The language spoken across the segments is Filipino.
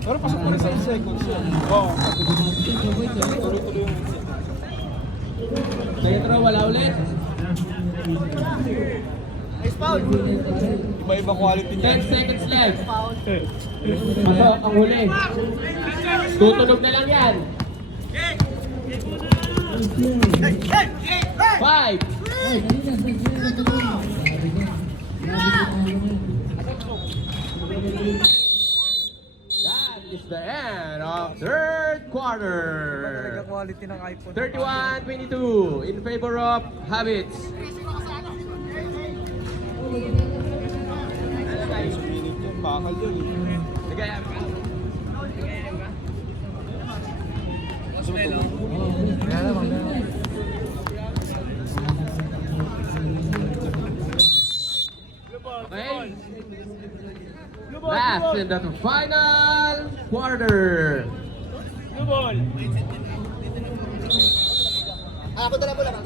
Pero pasok pa rin sa seconds yun. Oo. Tuloy-tuloy yung Second row, wala ulit. Nice foul. iba-iba quality niya. 10 seconds left. Pasok, ang huli. Tutunog na lang yan. 5. That is the end of third quarter. Quality ng iPhone. 31-22 in favor of Habits. Suminit yun, bakal yun. Nagaya ka. Okay. Last in the final quarter. Blue ball. Ako dala mo lang.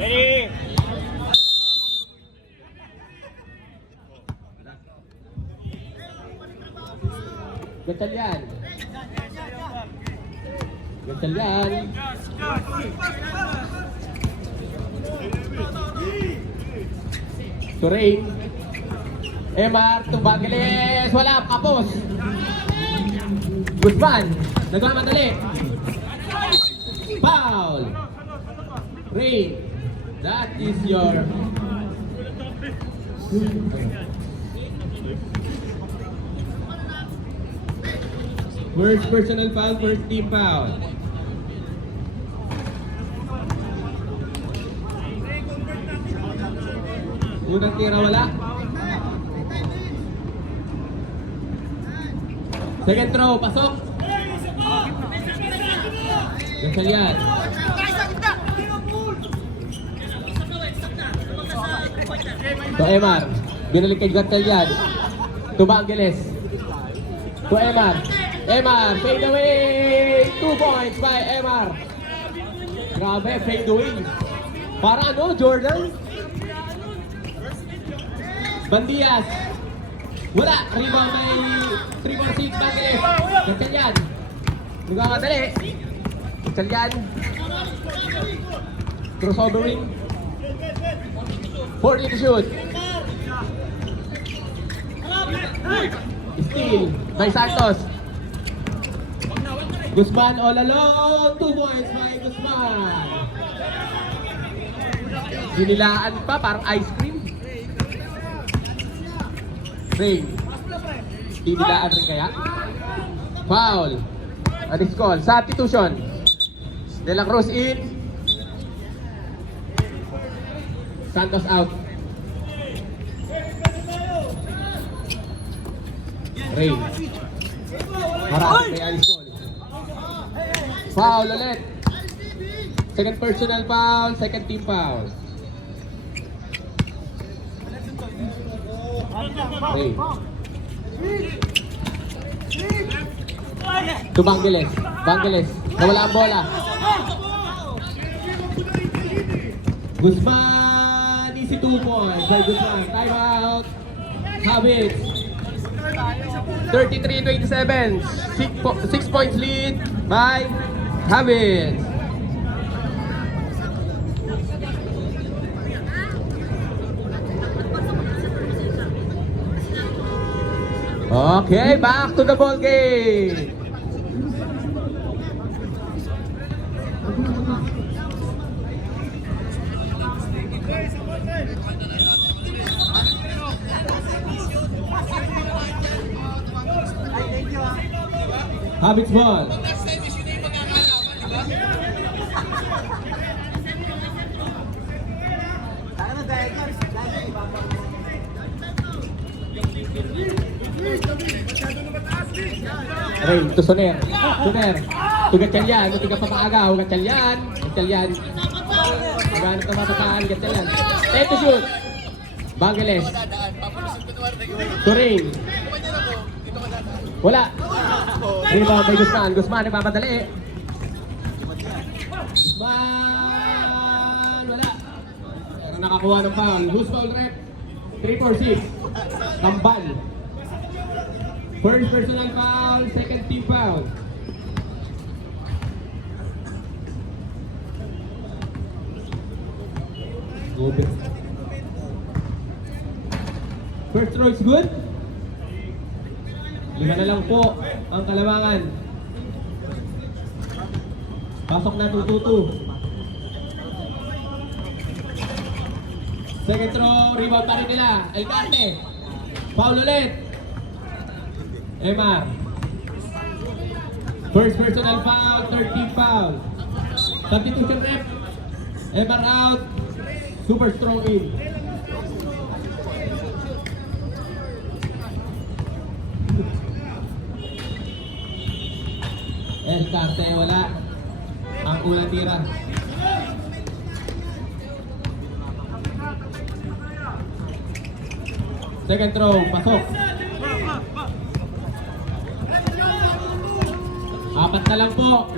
Ready? Gantal yan. Gantal yan. Turing. Emar, Tubagalis. Wala, kapos. Guzman. Nagmamadali. Foul. Rain. That is your... First personal foul, first team foul. Unang tira wala. Second throw, pasok. Gansalian. To Emar. Binalik kay Gansalian. To Bangeles. To Emar. Emar, fade away! 2 points by Emar. Grabe, fade away. Para ano, Jordan? Bandias. Wala. Rebound may 3-4-6 Bangeles. Gansalian. Nagkamadali. Gansalian. Crossovering. 40 to shoot. Steal by Santos. Guzman all alone. 2 points by Guzman. Dinilaan pa, parang ice cream. Ring. Dinilaan rin kaya? Foul. Anis call. Substitution. De La Cruz in. Santos out. Ring. Marami kay Anis call. Foul ulit. Second personal foul, second team foul. Ring. To Bangeles. Bangeles. Nawala ang bola. Guzman. Easy 2 points by Guzman. Time out. Habits. 33-27. 6 points lead by Habits. Okay, back to the ball game. Habits ball. Ray, to Soner. Soner. To Gatchalian. Tiga papaagaw. Gatchalian. Gatchalian. Maghanap na matapaan. Gatchalian. To shoot. Bangeles. To Ring. Wala. Rebound by Guzman. Guzman nagpapadali. Guzman! Wala. Pero nakakuha ng foul. Loose foul rep. 3-4-6. Kambal. First personal foul, second team foul. Gobe. First throw is good. 5 na lang po ang Kalamangan. Pasok na 2-2-2. Second throw, rebound pa rin nila. Elcarte. Foul ulit. Emma. First personal foul, third team foul. Substitution rep. Emma out. Super strong in. Elcarte wala. Ang unang tira. Second throw, pasok. 4 na lang po.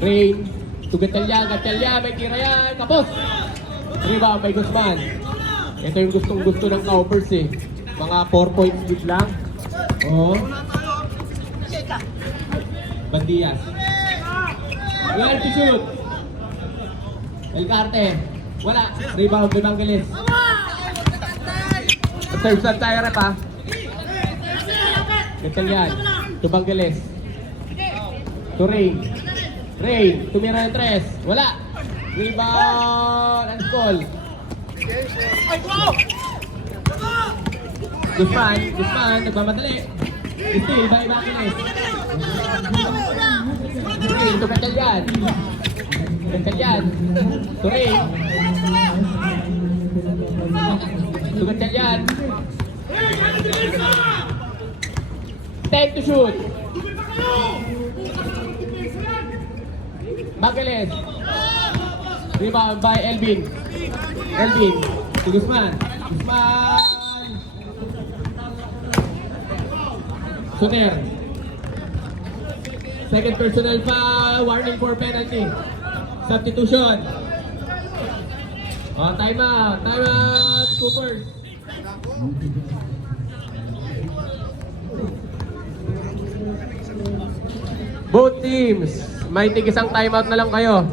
Rain, to Gatelya, may tira yan, tapos. Rebound by Guzman. Ito yung gustong-gusto ng Cowpers eh. Mga 4 points lead lang. Oo. Bandias. Well to shoot. Elcarte. Wala. Rebound by Bangeles. Serve saan tayo rep ha. Gatelyan. To Bangeles. To Rain. Rain. Tumira ng 3. Wala. Rebound and goal. Guzman, nagmamadali. Still by Bangeles. Rain to Gatelyan. Gatelyan. To Rain. To Gatelyan. Take to shoot. Bangeles. Rebound by Elvin. Elvin to Guzman. Guzman. Soner. Second personal foul. Warning for penalty. Substitution. Oh, time out. Time out. Coopers. Both teams. May tig-isang timeout na lang kayo.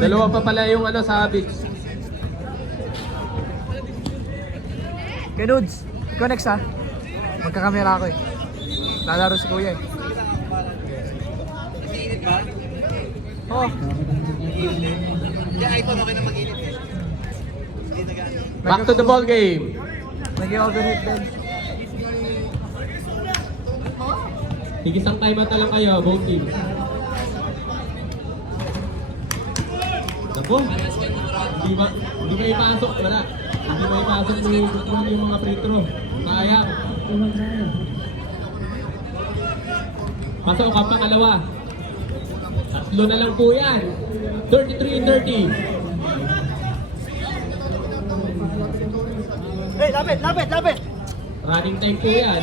Dalawa pa pala yung sa beach. Okay, dudes. Ikaw next ha. Magkakamera ako eh. Lalaro si Kuya eh. Oh. Back to the ball game. Nag-overheat din. Tig-isang timeout na lang kayo, both teams. Naku, hindi may pasok, wala. Hindi may pasok yung mga free throw. Kaya. Pasok ka pangalawa. 3 na lang po yan. 33-30. Hey, lapit! Running time po yan.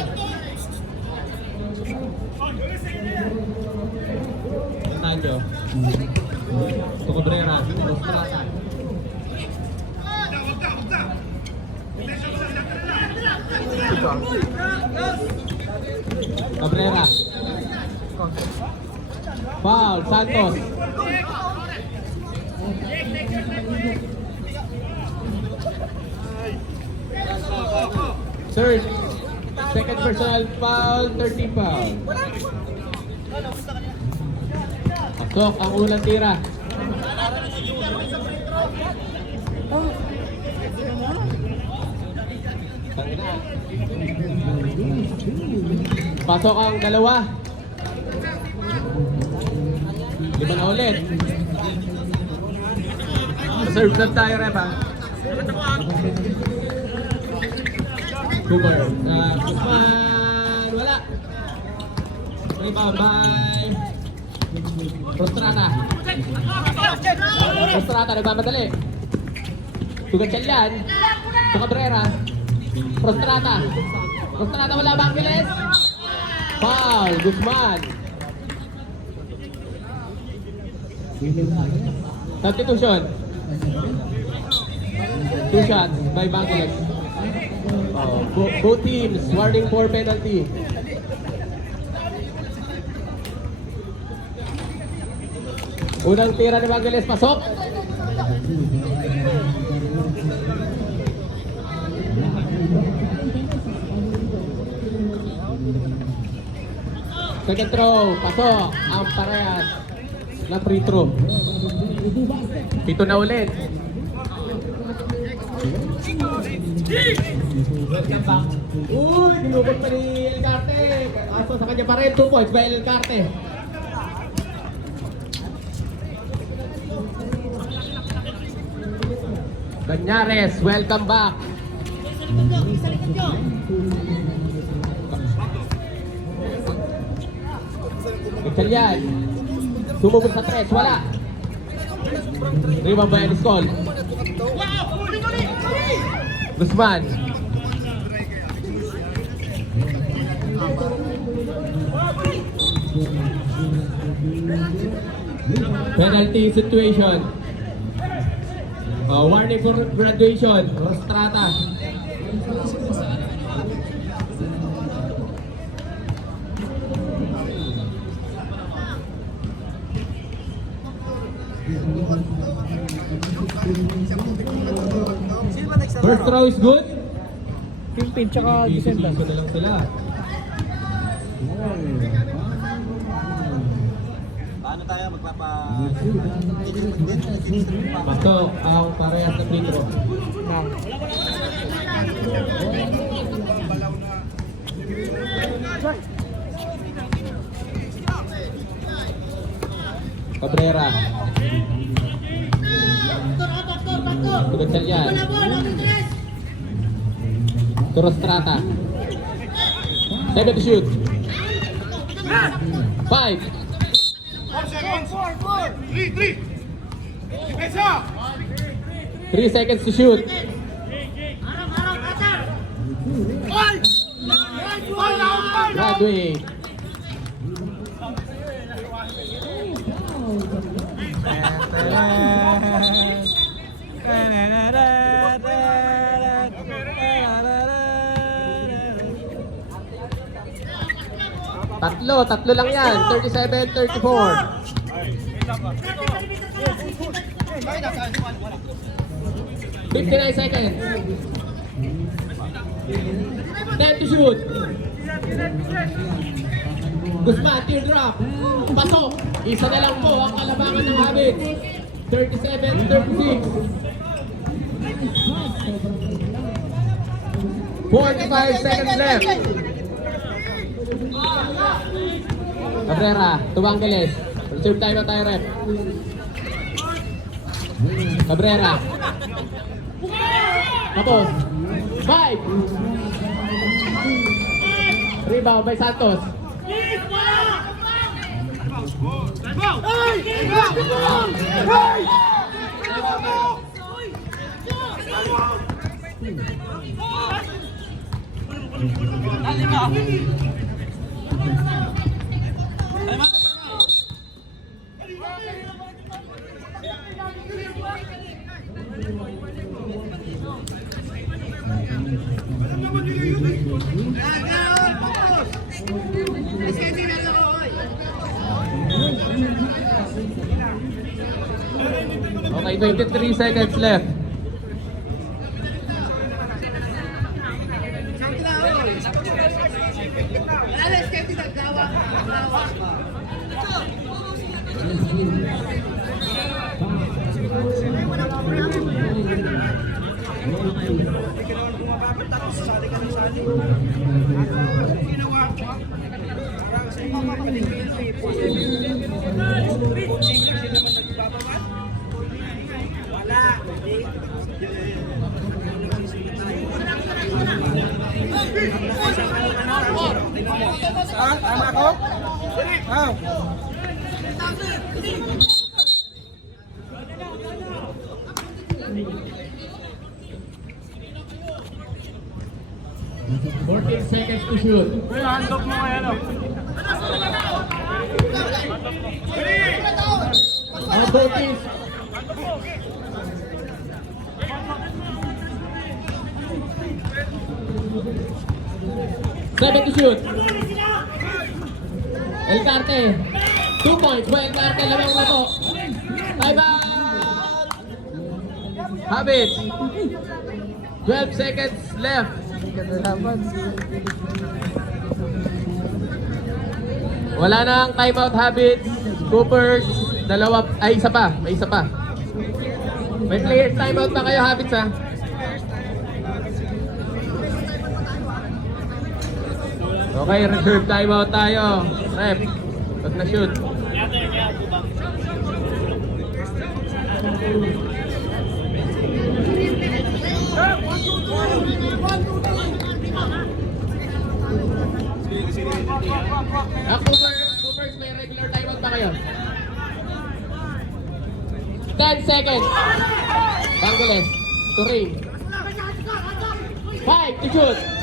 Tandaan nyo. Ito Cabrera. Rostrata. Cabrera. Foul, Santos. Third. Second personal foul, 30 foul. Pasok ang unang tira. Pasok ang dalawa. 5 na ulit. Serve na tayo, rep ha. Cooper. Guzman. Wala. Rebound by Rostrata. Prostrata, nagmamadali. Tugatsalyan. Sa Cabrera. Prostrata. Prostrata, wala ba ang bilis? Foul, Guzman. Substitution. 2 shots by Bangiles. Both teams warning for penalty. Unang tira ni Bangiles, pasok. Second throw, pasok. Ang parehas na free throw. Pito na ulit. Uy, dinukot pa ni Elcarte. Kaso sa kanya pa rin, 2 points by Elcarte. Banyares, welcome back. Italian. Sumugod sa tres, wala. Rebound by Eliscol. Guzman. Penalty situation. Warning for graduation. Rostrata. First throw is good. Pimpin tsaka Vicenta. Iso na lang sila. Paano tayo magpapa... Pasok ang parehas na free throw. Cabrera. Tugatsalyan. Rostrata. 7 to shoot. 5. 4 seconds! 3! 3 seconds to shoot. Graduate. Tatlo lang yan. 37-34. 59 seconds. 10 to shoot. Guzman, teardrop. Pasok. Isa na lang po ang kalabangan ng Habit. 37-36. 45 seconds left. Cabrera, to Bangiles. Reserve time na tayo, rep. Cabrera. Tapos. 5. Rebound by Santos. Okay, 23 seconds left. Tama ako? 14 seconds to shoot. Uy, hand off mo kaya no? Mga botis. Seven to shoot. El Carte. 2 points. Well, El Carte, lamang na po. Time out! Habits. 12 seconds left. Ganda naman. Wala nang timeout Habits. Coopers. Dalawa. Ay, isa pa. May isa pa. May players timeout pa kayo Habits ha. Okay, reserve timeout tayo. Rep. Pag na-shoot. Coopers, may regular timeout pa kayo? 10 seconds. Bangles. To ring. 5 to shoot.